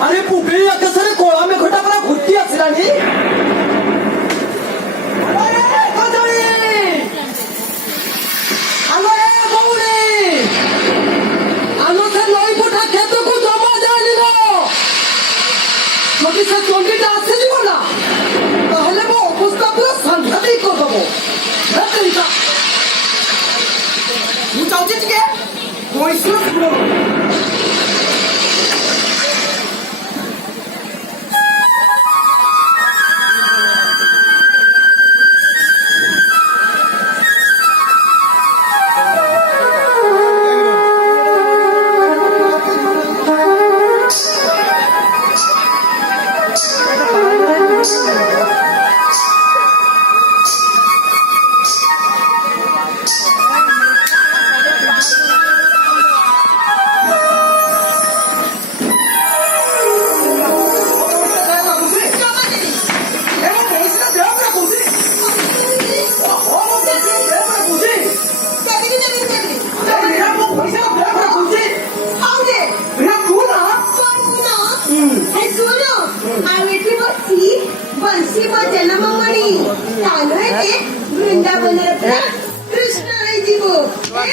아니 부비 아까서는 고라면 그다가 고띠 왔으라니 아래 거절이 아래 거울이 아노사 너희보다 개떡고 넘어져 아니고 저기서 좀비 다 쓰지거나 나할래 뭐 오포스타프로 상타도 있거든 그러니까 무자 어찌지게 뭐 있으면 그럼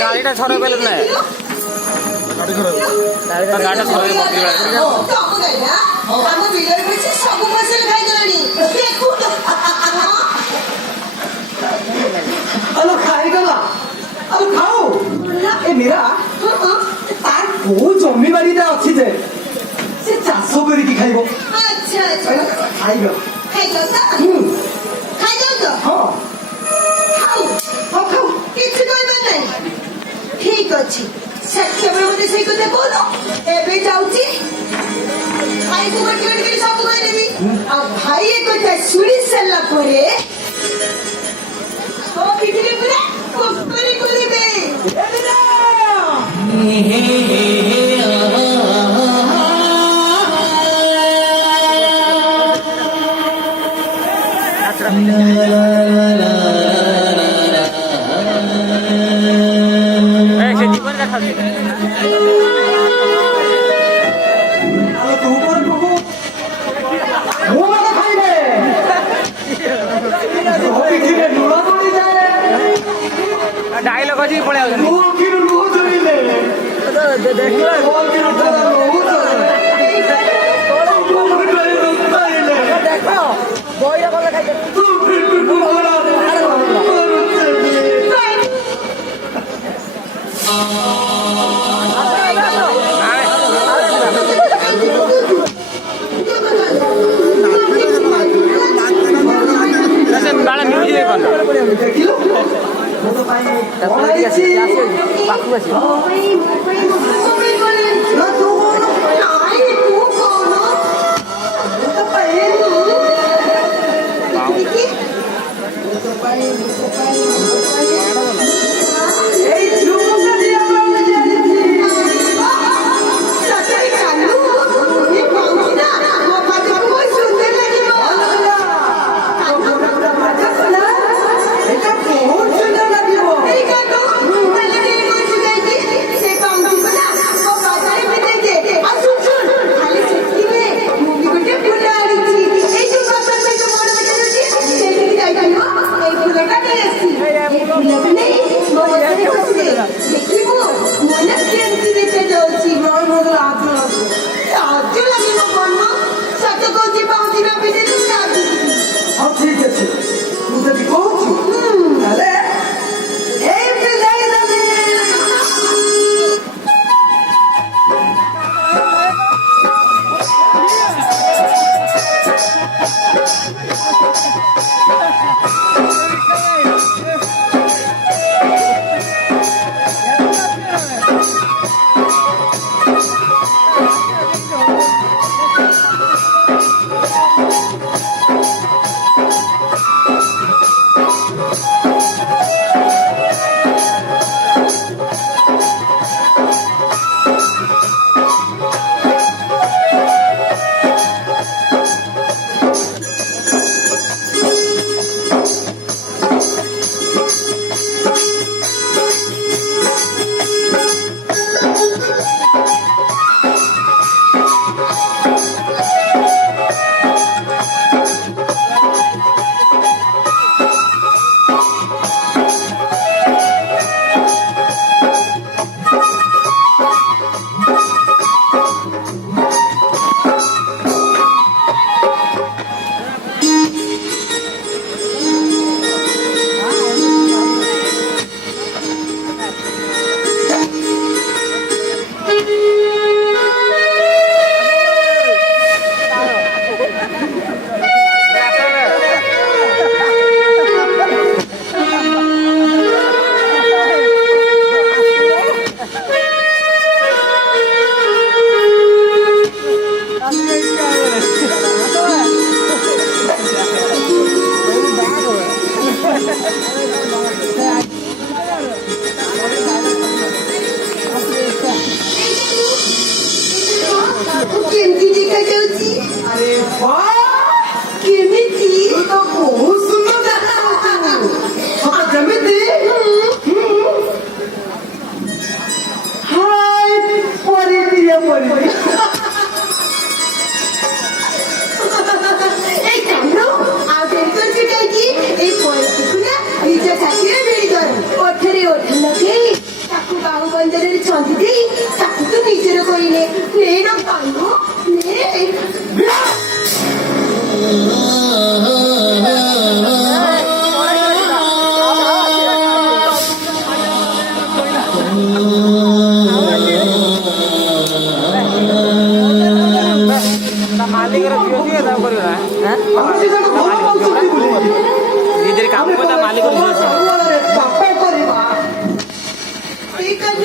গাড়িটা ছড়াই পেলেন না গাড়িটা ছড়াই আলো খাইগলা আলো খাও এ মীরা তার কোন জমি বাড়িটা আছে যে সে চাষ করে কি খাইব আচ্ছা আচ্ছা খাইব খাইব তো খাইব তো হ্যাঁ খাও খাও কিছু করবার নাই ঠিক ଅଛି ସେତେବେଳେ ମତେ ସେଇ କଥା କହୁନ ଏବେ ଯାଉଛି ଭାଇକୁ ଗୋଟିଏ ଟିକେ ସବୁ କହିଦେବି ଆଉ ଭାଇ ଏ କଥା ଶୁଣି ସାରିଲା ପରେ ମୋ ପିଠିରେ ପୁରା କୋକରି କରିବେ আলো তোমার প্রভু ও মানে খাইবে পিঠিরে নুড়া ধরি যায় ডাইলগ ଅଛି ପଳେଇ ଆଉଛନ୍ତି ମୁଖିରୁ ଲୁହ ଧରିଲେ ଦେଖିଲେ ମୁଖିରୁ ତାର ଲୁହ ଧରିଲେ ଦେଖ ବଇରେ ଗଲେ ଖାଇବେ ତୁ ପିଠୁ ଭରା ବାଳ ନ୍ୟୁଜ୍ ଦେଖନ୍ତୁ ଦେଖିଲୁ ମୁଁ ତ ପାଇଁ ପଳାଇଛି ପାଖକୁ ଆସିବ ନା ତୁ କଣ ନାଇଁ ତୁ କଣ ମୁଁ ତ ପାଇନି ଦେଖି ମୁଁ ତ ପାଇନି এই ঝুমকা দিয়ে আমরা যাচ্ছি ସତରେ କାଲୁ ଏ ପାଉଚି ନା ମୋ ପାଖ ବହୁତ ସୁନ୍ଦର ଲାଗିବ এটা বহুত সুন্দর লাগিব ଏଇ କାଲୁ କାଲି ଟିକେ କହୁଛୁ କାହିଁକି ସେ ପାଉଚି ଦେଖାଯାଉଛି ଆରେ ବାଃ କେମିତି ତୁ ତ ବହୁତ ସୁନ୍ଦର ଦେଖାଯାଉଛୁ ସତ ଯେମିତି ହାय ପରିଦିଏ ପରିଦିଏ এই কাণ্ড ଆଉ ଡେରି କରୁଛୁ କାହିଁକି ଏଇ ପରିସ୍ଥିତିକୁ ନା ନିଜ ଛାତିରେ ଭିଡ଼ି ଧର ଓଠରେ ଓଠ ଲଗେଇ ତାକୁ ବାହୁ ବନ୍ଦରରେ ଛନ୍ଦି ଦେଇ ତାକୁ ତୁ ନିଜର କରିନେ ନେ କାଣ୍ଡ ନେ ମାଲିକର ଝିଅ ସିଏ ତାକୁ କରିବ ନା ଆମେ ସେ ଯାକ ଭଲ ପାଉଛନ୍ତି ବୋଲି ନିଜରେ କାମ କରି ତା ମାଲିକର ଝିଅ ସିଏ ସବୁବେଳେ ପାପ କରିବା এই কাণ্ড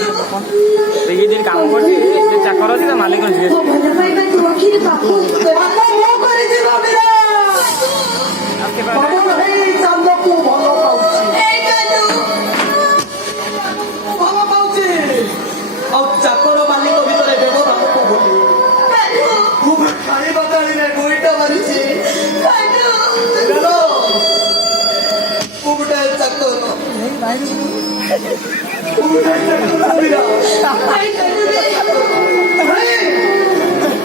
ଇଏ ଯଦି କାମ କରୁଛି ଯେ ଚାକର ଅଛି ତା ମାଲିକର ଝିଅ ମୋ ଭଲ ପାଇବା ତୁ ଅଖିରେ ବାପୁ ପାପ ମୁଁ କରିଯିବା ମୀରା ବାବୁ ହେଇ ଚାନ୍ଦକୁ ଭଲ ପାଉଛି এই কাণ্ড ଭଲ ପାଉଛି ଆଉ ଚାକର ମାଲିକ ଭିତରେ ବ୍ୟବଧାନ କହୁନି କାଣ୍ଡ ମୁଁ ଖାଇବା ଜାଣିଲେ ଗୋଇଟା ମାରିଛି କାଣ୍ଡ ଗେଲ ମୁଁ ଗୋଟେ ଚାକର ମୁଁ ଗୋଟେ ଚାକର ମୀରା এই কাণ্ড রে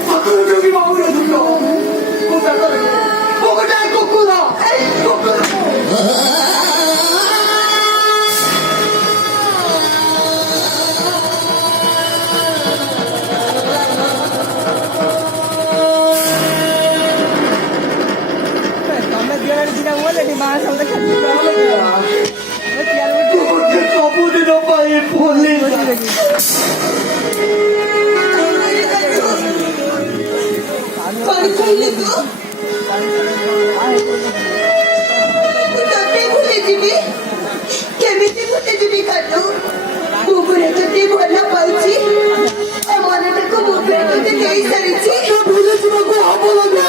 ଚାକର ଯୋଗୀ ବାବୁର ଦୁଃଖ ମୁଁ ଚାକର ମୁଁ ଗୋଟେ କୁକୁର କୁକୁର ସବୁଦିନ ପାଇଁ ଭୁଲି କଣ କହିଲେ ତୁ ତତେ ଭୁଲିଯିବି କେମିତି ଭୁଲିଯିବି କାଣ୍ଡ ମୁଁ ପୁରା ତତେ ଭଲ ପାଉଛି ଏ ମନଟାକୁ ମୁଁ ପୁରା ତତେ ଦେଇ ସାରିଛି ଭୁଲିଯିବାକୁ ହବ ନା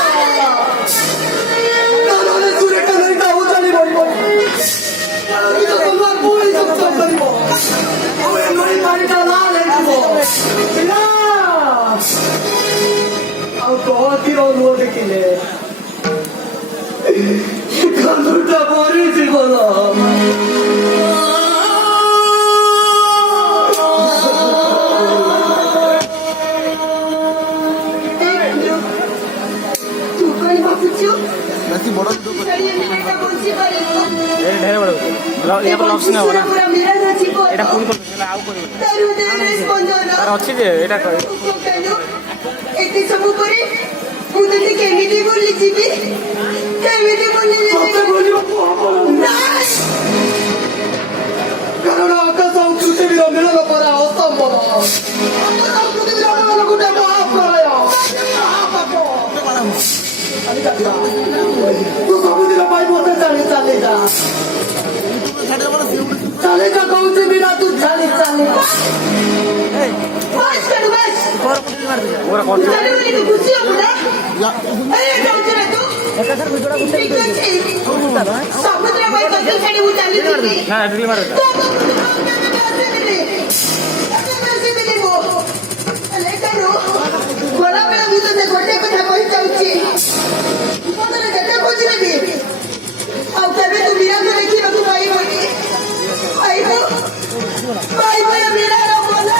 ନହେଲେ ସୁରେଖା ଲଳିତା ଉଜାଣି ବଢିବ ନିଜ ତଲୁଆର ପୁଣି ଜପ୍ତ କରିବ ଆଉ ଏ ଲଳି ବାଡ଼ିଟା ଲାଲ ହେଇଯିବ ପିଲା ଆଉ ତୋର ଲୁହ ଦେଖିଲେ କାନ୍ଦୁଟା ମରିଯିବ ତୁ କଣ ଭାବୁଛୁ ବେଶୀ ବଡ଼ ଛାଡ଼ିଏ ମିନିଟା ବଞ୍ଚି ପାରିବ ଢେର ବଡ଼ ଇଏ ପରେ ଅପସନ୍ ହବ ନା ପୁରା ମିରାଜ ଯିବ ଏଇଟା ପୁଣି କରିବ ଆଉ କରିବ ତାର ହୃଦୟରେ ସ୍ପନ୍ଦନ ତାର ଅଛି ଯେ ଏଇଟା କରିବ ଏତେ ସବୁ ପରେ ମୁଁ ତତେ କେମିତି ଭୁଲିଯିବି କେମିତି ଭୁଲିଯିବି ତତେ ଭୁଲିବାକୁ ହବ ନା କାରଣ ଆକାଶ ଆଉ ପୃଥିବୀର ମିଳନ କରା ଅସମ୍ଭବ ଆକାଶ ଆଉ ପୃଥିବୀର ମିଳନ ଗୋଟେ ମହାପ୍ରଳୟ ମହାପାପ ତୁ ସବୁଦିନ ପାଇଁ ମତେ ଜାଣି ଚାଲିଯା ଚାଲିଯା କହୁଛି ବିନା ତୁ ଜାଣି ଚାଲିଯା ବାସ୍ କାଢୁ ବାସ୍ ପୁରା କରୁଛୁ ଚାଲିଗଲି ଖୁସି ହବୁ ନା ଆରେ ଯାଉଛୁ ନା ତୁ ଠିକ ଅଛି ସବୁଦିନ ପାଇଁ ତତେ ଛାଡ଼ି ମୁଁ ଚାଲିଯିବି ନା ଡ୍ରିଲ୍ ମାର ଗଲାବେଳେ ମୁଁ ତତେ ଗୋଟେ କଥା କହିଯାଉଛି ମତେ ଯେତେ ଖୋଜିବି ଆଉ କେବେ ତୁ ମୀରାକୁ ଦେଖିବାକୁ ପାଇବନି ପାଇବ ପାଇବ ଏ ମୀରାର ମଲା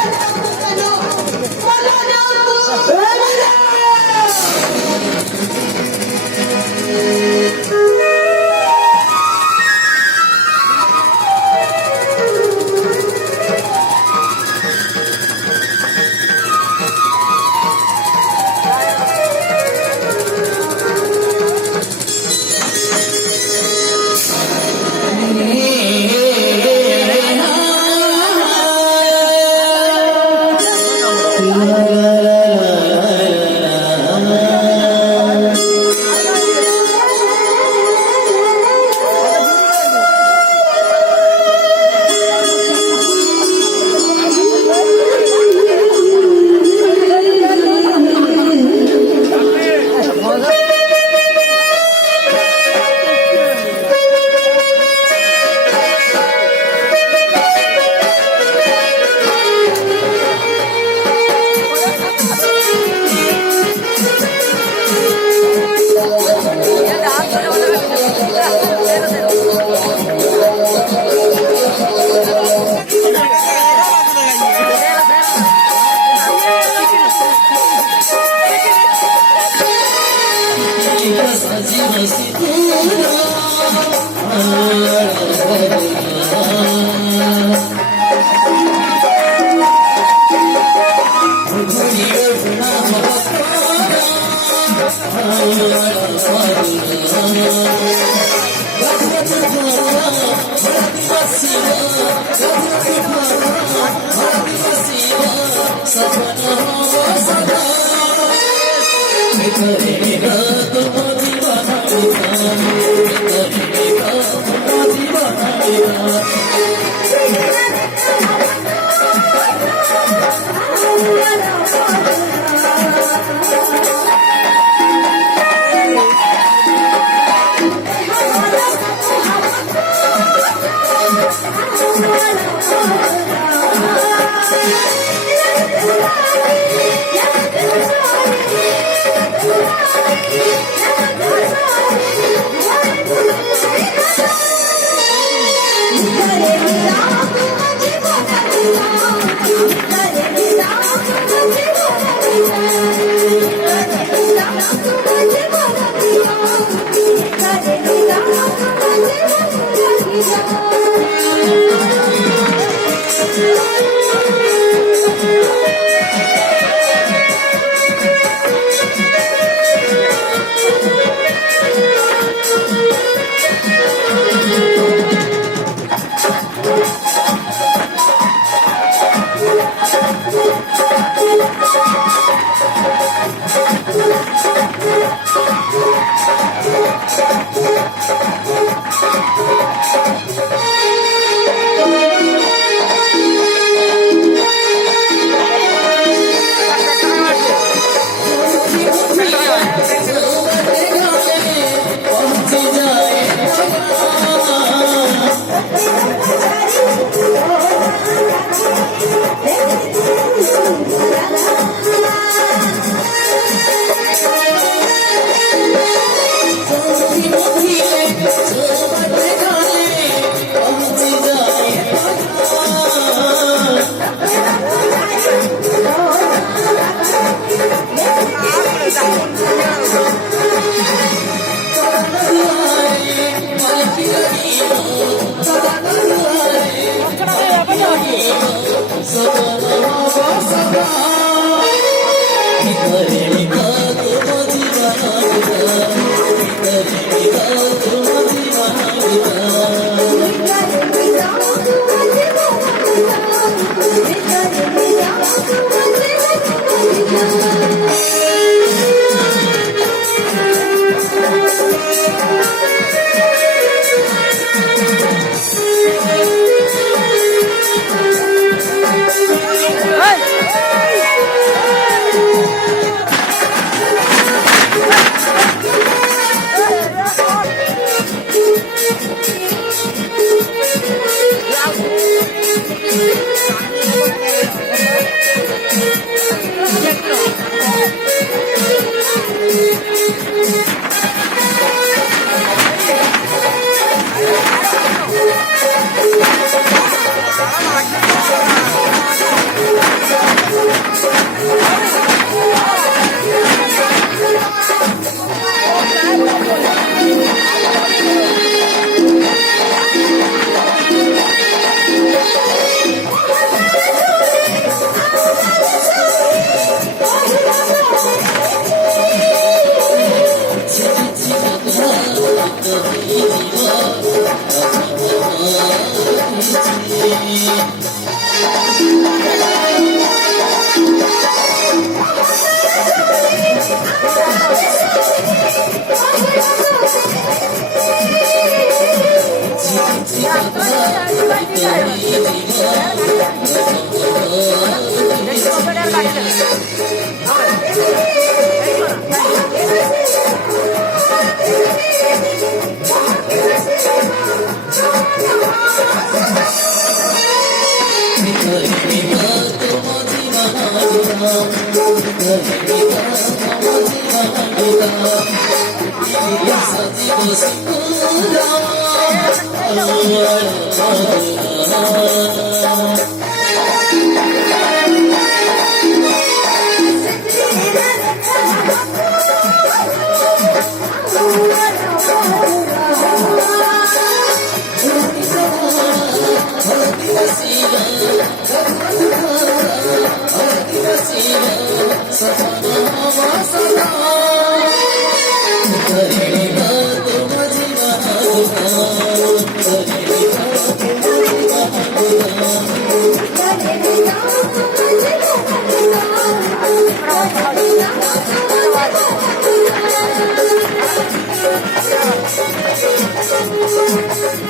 Oh,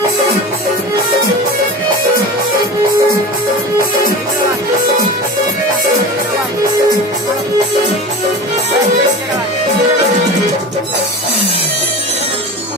Thank you.